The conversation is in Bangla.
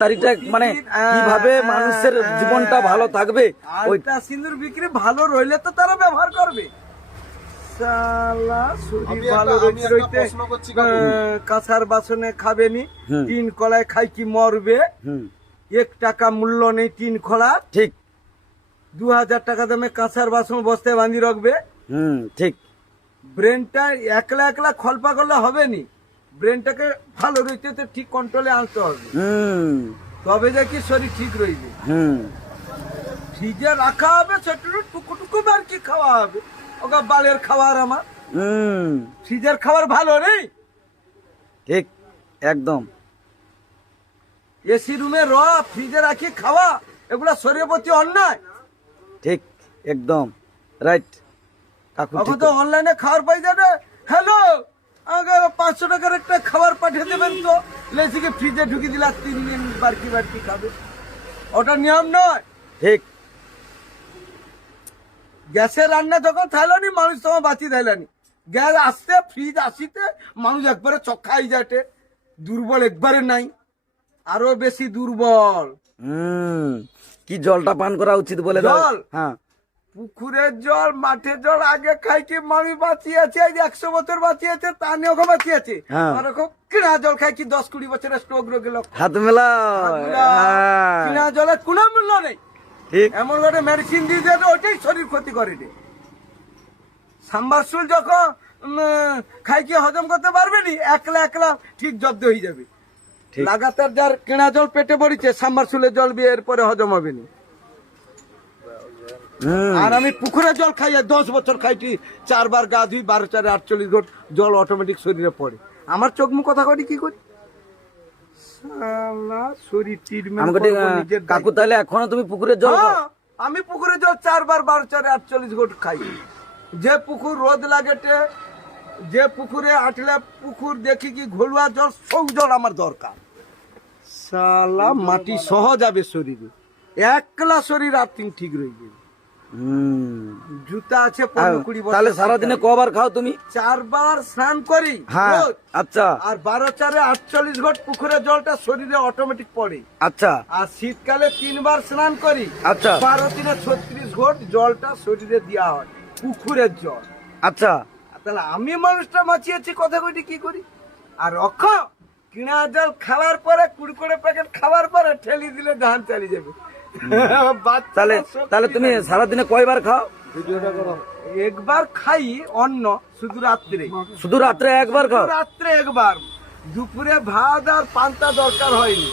তারিখটা মানে কিভাবে মানুষের জীবনটা ভালো থাকবে ওইটা সিঁদুর বিক্রি ভালো রইলে তো তারা ব্যবহার করবে। শালা শরীর ভালো রইতে কাঁসার বাসনে খাবেনি, টিন কলায় খাই কি মরবে। 1 টাকা মূল্য নেই টিন খোলা, ঠিক। 2000 টাকা দামে কাঁসার বাসন বস্তায় বাঁধি রাখবে। ঠিক। ব্রেনটা একলা একলা খলপা করলে হবে নি, ব্রেনটাকে ভালো রইতে তো ঠিক কন্ট্রোলে আনতে হবে, তবে যে কি শরীর ঠিক রইবে। ফ্রিজে রাখা হবে, সেটুকু টুকু টুকু আর কি খাওয়া হবে, ওকে বালের খাবার আমার। ফ্রিজের খাবার ভালো নেই, ঠিক একদম। এসি রুমে ফ্রিজে রাখি খাওয়া, এগুলা শরীরের প্রতি অন্যায়। ঠিক একদম রাইট। এখন তো অনলাইনে খাবার পাই যাবে। হ্যালো, আমাকে 500 টাকার একটা খাবার পাঠিয়ে দেবেন তো, লেসিকে ফ্রিজে ঢুকিয়ে দিলে 3 দিন বারকি বারকি খাবে, ওটা নিয়ম নয়। ঠিক। গ্যাসের রান্না যখন থাইলানি, মানুষ তখন বাঁচি থাইলানি। গ্যাস আসতে ফ্রিজ আসিতে মানুষ একবারে চক্ষাই যাটে, দুর্বল একবারে নাই, আরো বেশি দুর্বল। কি জলটা পান করা উচিত বলে দাও? জল, হ্যাঁ, পুকুরের জল, মাঠের জল আগে খাই কি মানুষ বাঁচিয়ে আছে, 100 বছর বাঁচিয়ে আছে, তা নিয়ে ওকে বাঁচিয়ে আছে। আর ওকে কিনা জল খাই কি 10-20 বছরের স্ট্রোক রোগে লোক হাত মেলা। কিনা জলের কোনো মূল্য নেই। ঠিক। এমন একটা মেডিসিন দিয়ে দেবে, ওটাই শরীর ক্ষতি করে রে। সাম্বারসুল যখন খাই কি হজম করতে পারবে নি, একলা একলা ঠিক জব্দ হয়ে যাবে। লাগাতার যার কেনা জল পেটে পড়েছে, সাম্বারসুলের জল বিয়ের পরে হজম হবে না। আর আমি পুকুরের জল খাই, 10 বছর খাইছি, 4 বার গা ধুই, 12-4-48 ঘন্টা জল অটোমেটিক শরীরে পড়ে। আমার চোখ মুখ কথা করি কি করি, শরীর ট্রিটমেন্ট। কাকু তাহলে এখনো তুমি পুকুরের জল খাও? আমি পুকুরের জল 4 বার 12-4-48 ঘন্টা খাই। যে পুকুর রোদ লাগেটে, যে পুকুরে আটলে পুকুর দেখি কি ঘোলুয়া জল, সব জল আমার দরকার। শালা মাটি সহ যাবে শরীরে, একলা শরীর আর্থিং ঠিক রয়ে যাবে। জুতা আছে 15-20 বছর। তাহলে সারাদিনে কবার খাও তুমি? 4 বার স্নান করি। আচ্ছা। আর 12-4-48 ঘন্টা পুকুরের জলটা শরীরে অটোমেটিক পড়ে। আচ্ছা। আর শীতকালে 3 বার স্নান করি। আচ্ছা। 12-3-36 ঘন্টা জলটা শরীরে দেওয়া হয়, পুকুরের জল। আচ্ছা। তাহলে আমি মানুষটা বাঁচিয়েছি, কথা কইটি কি করি। আর কিনা জল খাওয়ার পরে, কুড়কুড়ে প্যাকেট খাওয়ার পরে ঠেলি দিলে ধান চালিয়ে যাবে। তাহলে তুমি সারাদিনে কয়বার খাও? একবার খাই অন্ন, শুধু রাত্রে। শুধু রাত্রে একবার খাও? রাত্রে একবার, দুপুরে ভাত আর পান্তা দরকার হয়নি।